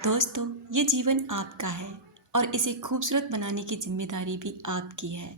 दोस्तों, ये जीवन आपका है और इसे खूबसूरत बनाने की जिम्मेदारी भी आपकी है।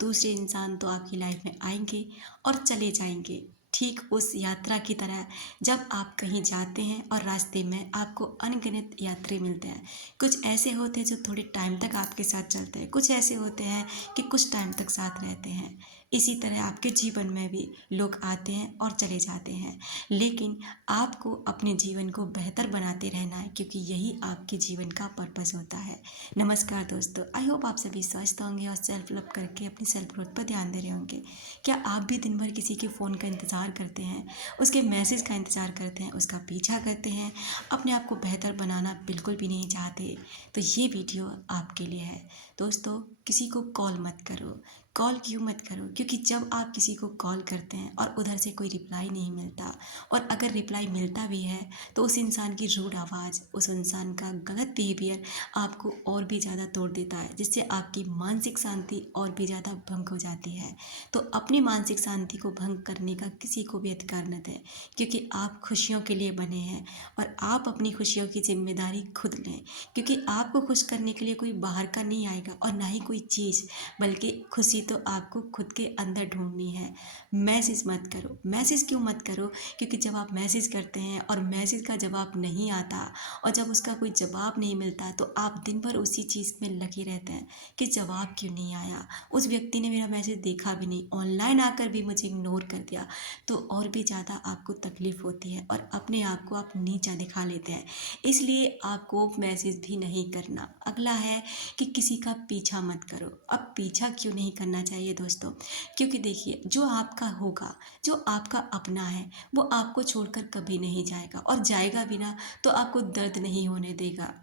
दूसरे इंसान तो आपकी लाइफ में आएंगे और चले जाएंगे, ठीक उस यात्रा की तरह। जब आप कहीं जाते हैं और रास्ते में आपको अनगिनत यात्री मिलते हैं। कुछ ऐसे होते हैं जो थोड़े टाइम तक आपके साथ चलते हैं, कुछ ऐसे होते हैं कि कुछ टाइम तक साथ रहते हैं। इसी तरह आपके जीवन में भी लोग आते हैं और चले जाते हैं, लेकिन आपको अपने जीवन को बेहतर बनाते रहना है, क्योंकि यही आपके जीवन का पर्पस होता है। नमस्कार दोस्तों, आई होप आप सभी स्वस्थ होंगे और सेल्फ लव करके अपनी सेल्फ ग्रोथ पर ध्यान दे रहे होंगे। क्या आप भी दिन भर किसी के फ़ोन का इंतज़ार करते हैं, उसके मैसेज का इंतज़ार करते हैं, उसका पीछा करते हैं, अपने आप को बेहतर बनाना बिल्कुल भी नहीं चाहते? तो ये वीडियो आपके लिए है। दोस्तों, किसी को कॉल मत करो। कॉल क्यों मत करो? क्योंकि जब आप किसी को कॉल करते हैं और उधर से कोई रिप्लाई नहीं मिलता, और अगर रिप्लाई मिलता भी है तो उस इंसान की रूड आवाज़, उस इंसान का गलत बिहेवियर आपको और भी ज़्यादा तोड़ देता है, जिससे आपकी मानसिक शांति और भी ज़्यादा भंग हो जाती है। तो अपनी मानसिक शांति को भंग करने का किसी को भी अधिकार न दें, क्योंकि आप खुशियों के लिए बने हैं और आप अपनी खुशियों की जिम्मेदारी खुद लें। क्योंकि आपको खुश करने के लिए कोई बाहर का नहीं आएगा और ना ही कोई चीज़, बल्कि खुशी तो आपको खुद के अंदर ढूंढनी है। मैसेज मत करो। मैसेज क्यों मत करो? क्योंकि जब आप मैसेज करते हैं और मैसेज का जवाब नहीं आता और जब उसका कोई जवाब नहीं मिलता, तो आप दिन भर उसी चीज़ में लगे रहते हैं कि जवाब क्यों नहीं आया, उस व्यक्ति ने मेरा मैसेज देखा भी नहीं, ऑनलाइन आकर भी मुझे इग्नोर कर दिया। तो और भी ज़्यादा आपको तकलीफ़ होती है और अपने आप को आप नीचा दिखा लेते हैं। इसलिए आपको मैसेज भी नहीं करना। अगला है कि किसी का पीछा मत करो। अब पीछा क्यों नहीं करना चाहिए दोस्तों? क्योंकि देखिए, जो आपका होगा, जो आपका अपना है, वो आपको छोड़कर कभी नहीं जाएगा, और जाएगा भी ना तो आपको दर्द नहीं होने देगा।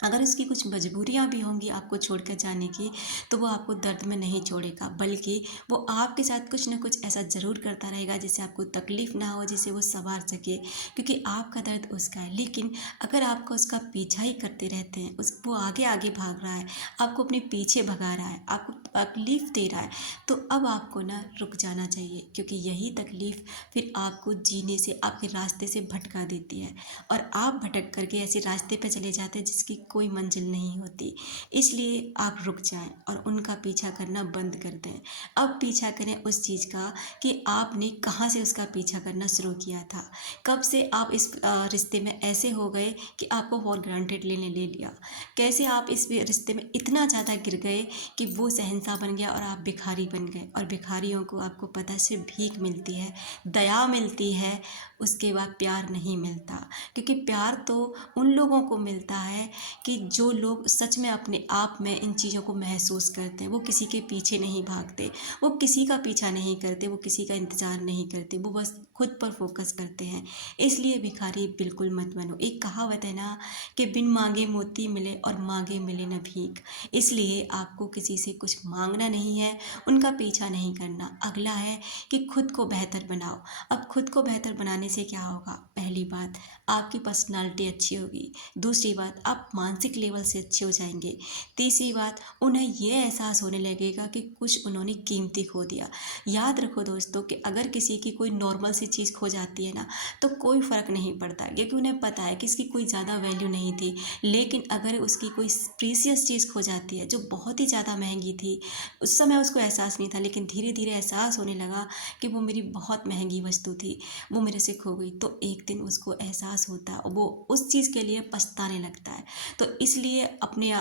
अगर उसकी कुछ मजबूरियाँ भी होंगी आपको छोड़कर जाने की, तो वो आपको दर्द में नहीं छोड़ेगा, बल्कि वो आपके साथ कुछ ना कुछ ऐसा ज़रूर करता रहेगा जिससे आपको तकलीफ़ ना हो, जिससे वो संवार सके, क्योंकि आपका दर्द उसका है। लेकिन अगर आपको उसका पीछा ही करते रहते हैं, उस वो आगे आगे भाग रहा है, आपको अपने पीछे भगा रहा है, आपको तकलीफ़ दे रहा है, तो अब आपको ना रुक जाना चाहिए, क्योंकि यही तकलीफ़ फिर आपको जीने से, आपके रास्ते से भटका देती है और आप भटक करके ऐसे रास्ते पे चले जाते हैं जिसकी कोई मंजिल नहीं होती। इसलिए आप रुक जाएं और उनका पीछा करना बंद कर दें। अब पीछा करें उस चीज़ का कि आपने कहाँ से उसका पीछा करना शुरू किया था, कब से आप इस रिश्ते में ऐसे हो गए कि आपको फॉर ग्रांटेड लेने ले लिया, कैसे आप इस रिश्ते में इतना ज़्यादा गिर गए कि वो शहंशाह बन गया और आप भिखारी बन गए। और भिखारियों को आपको पता है सिर्फ भीख मिलती है, दया मिलती है, उसके बाद प्यार नहीं मिलता। क्योंकि प्यार तो उन लोगों को मिलता है कि जो लोग सच में अपने आप में इन चीज़ों को महसूस करते हैं। वो किसी के पीछे नहीं भागते, वो किसी का पीछा नहीं करते, वो किसी का इंतज़ार नहीं करते, वो बस खुद पर फोकस करते हैं। इसलिए भिखारी बिल्कुल मत बनो। एक कहावत है ना कि बिन मांगे मोती मिले और मांगे मिले न भीख। इसलिए आपको किसी से कुछ मांगना नहीं है, उनका पीछा नहीं करना। अगला है कि खुद को बेहतर बनाओ। अब खुद को बेहतर बनाने से क्या होगा? पहली बात, आपकी पर्सनालिटी अच्छी होगी। दूसरी बात, आप मानसिक लेवल से अच्छे हो जाएंगे। तीसरी बात, उन्हें ये एहसास होने लगेगा कि कुछ उन्होंने कीमती खो दिया। याद रखो दोस्तों कि अगर किसी की कोई नॉर्मल सी चीज़ खो जाती है ना, तो कोई फ़र्क नहीं पड़ता, क्योंकि उन्हें पता है कि इसकी कोई ज़्यादा वैल्यू नहीं थी। लेकिन अगर उसकी कोई प्रीसियस चीज़ खो जाती है जो बहुत ही ज़्यादा महंगी थी, उस समय उसको एहसास नहीं था, लेकिन धीरे धीरे एहसास होने लगा कि वो मेरी बहुत महंगी वस्तु थी, वो मेरे से खो गई, तो एक दिन उसको एहसास होता है और वो उस चीज़ के लिए पछताने लगता है। तो इसलिए अपने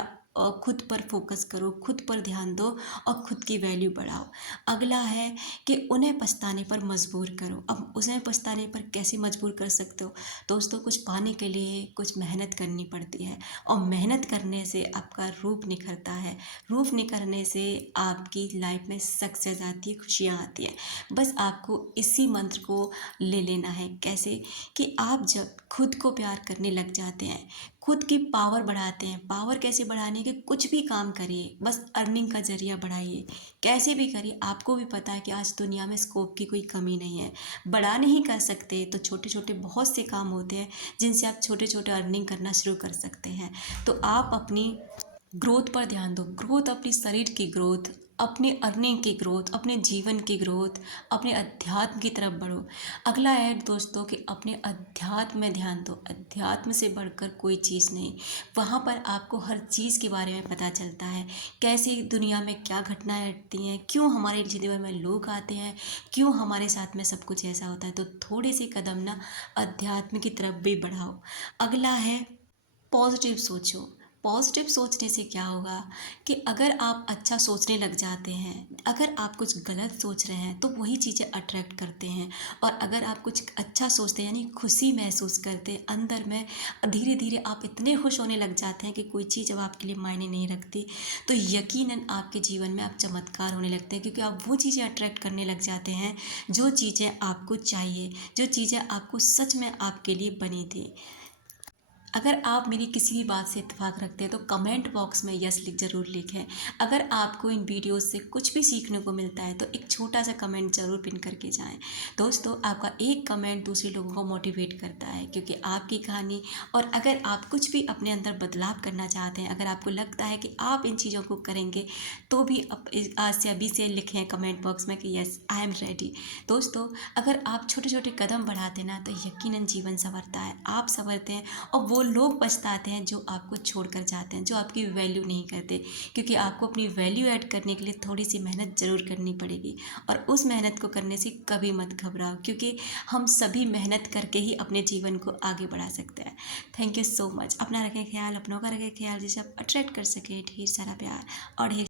खुद पर फोकस करो, खुद पर ध्यान दो और खुद की वैल्यू बढ़ाओ। अगला है कि उन्हें पछताने पर मजबूर करो। अब उन्हें पछताने पर कैसे मजबूर कर सकते हो? दोस्तों, कुछ पाने के लिए कुछ मेहनत करनी पड़ती है, और मेहनत करने से आपका रूप निखरता है। रूप निखरने से आपकी लाइफ में सक्सेस आती है, खुशियाँ आती है। बस आपको इसी मंत्र को ले लेना है। कैसे? कि आप जब खुद को प्यार करने लग जाते हैं, खुद की पावर बढ़ाते हैं। पावर कैसे बढ़ाने के? कुछ भी काम करिए, बस अर्निंग का जरिया बढ़ाइए, कैसे भी करिए। आपको भी पता है कि आज दुनिया में स्कोप की कोई कमी नहीं है। बड़ा नहीं कर सकते तो छोटे छोटे बहुत से काम होते हैं जिनसे आप छोटे छोटे अर्निंग करना शुरू कर सकते हैं। तो आप अपनी ग्रोथ पर ध्यान दो। ग्रोथ, अपनी शरीर की ग्रोथ, अपने अर्निंग की ग्रोथ, अपने जीवन की ग्रोथ, अपने अध्यात्म की तरफ बढ़ो। अगला है दोस्तों कि अपने अध्यात्म में ध्यान दो। अध्यात्म से बढ़कर कोई चीज़ नहीं। वहाँ पर आपको हर चीज़ के बारे में पता चलता है, कैसे दुनिया में क्या घटनाएं घटती हैं, क्यों हमारे जीवन में लोग आते हैं, क्यों हमारे साथ में सब कुछ ऐसा होता है। तो थोड़े से कदम ना अध्यात्म की तरफ भी बढ़ाओ। अगला है पॉजिटिव सोचो। पॉजिटिव सोचने से क्या होगा कि अगर आप अच्छा सोचने लग जाते हैं, अगर आप कुछ गलत सोच रहे हैं तो वही चीज़ें अट्रैक्ट करते हैं। और अगर आप कुछ अच्छा सोचते हैं यानी खुशी महसूस करते हैं अंदर में, धीरे धीरे आप इतने खुश होने लग जाते हैं कि कोई चीज़ अब आपके लिए मायने नहीं रखती। तो यकीनन आपके जीवन में आप चमत्कार होने लगते हैं, क्योंकि आप वो चीज़ें अट्रैक्ट करने लग जाते हैं जो चीज़ें आपको चाहिए, जो चीज़ें आपको सच में आपके लिए बनी थी। अगर आप मेरी किसी भी बात से इत्तेफाक रखते हैं तो कमेंट बॉक्स में यस लिख ज़रूर लिखें। अगर आपको इन वीडियोस से कुछ भी सीखने को मिलता है तो एक छोटा सा कमेंट ज़रूर पिन करके जाएं। दोस्तों, आपका एक कमेंट दूसरे लोगों को मोटिवेट करता है, क्योंकि आपकी कहानी, और अगर आप कुछ भी अपने अंदर बदलाव करना चाहते हैं, अगर आपको लगता है कि आप इन चीज़ों को करेंगे, तो भी आज से अभी से लिखें कमेंट बॉक्स में कि यस आई एम रेडी। दोस्तों, अगर आप छोटे छोटे कदम बढ़ाते ना तो यकीनन जीवन संवरता है, आप संवरते हैं, और वो लोग पछताते हैं जो आपको छोड़कर जाते हैं, जो आपकी वैल्यू नहीं करते। क्योंकि आपको अपनी वैल्यू ऐड करने के लिए थोड़ी सी मेहनत ज़रूर करनी पड़ेगी, और उस मेहनत को करने से कभी मत घबराओ, क्योंकि हम सभी मेहनत करके ही अपने जीवन को आगे बढ़ा सकते हैं। Thank you so much. अपना रखें ख्याल, अपनों का रखें ख्याल, जिसे आप अट्रैक्ट कर सकें ढेर सारा प्यार और ढेर